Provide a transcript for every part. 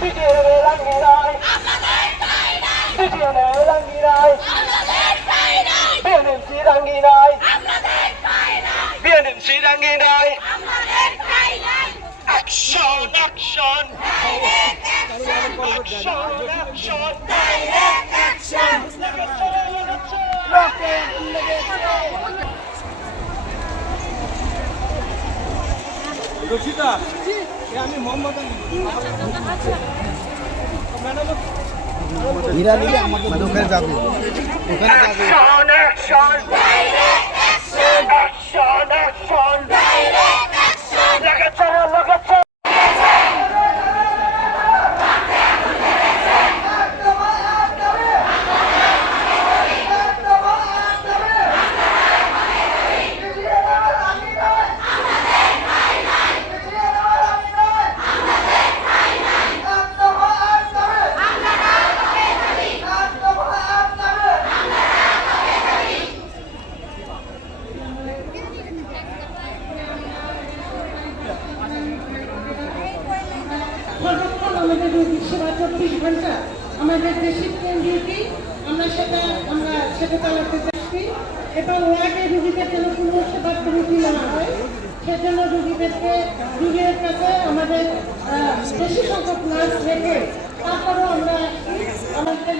Action, action, action, direct action. Rashida আমি মোহাম্মদ হীরা নিলে আমাকে ওখানে যাবে Action, action, direct action, action, action, direct action. লাগাচ্ছে সর্বক্ষণ আমাদের রোগীর সেবা 24 ঘন্টা আমাদের যে শিফটিং ডিউটি আমরা সেটা চালাতে চাচ্ছি এবং ওয়ার্ডে রোগীদের যেন কোনো সেবার ত্রুটি না হয় সেজন্য রোগীর কাছে আমাদের বেশি সংখ্যক নার্স রেখে তারপরেও আমরা আমাদের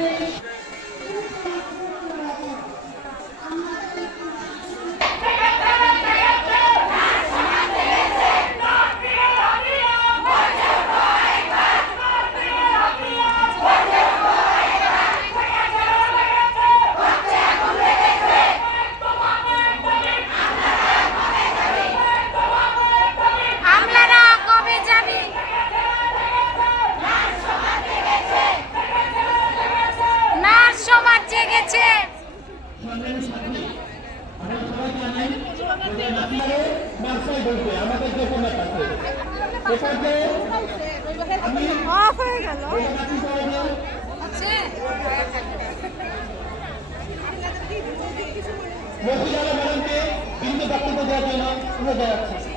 অফ হয়ে গেল মহিলারা ম্যাডামকে বিন্দু বক্তব্য দেওয়ার জন্য শুনে দেওয়া হচ্ছে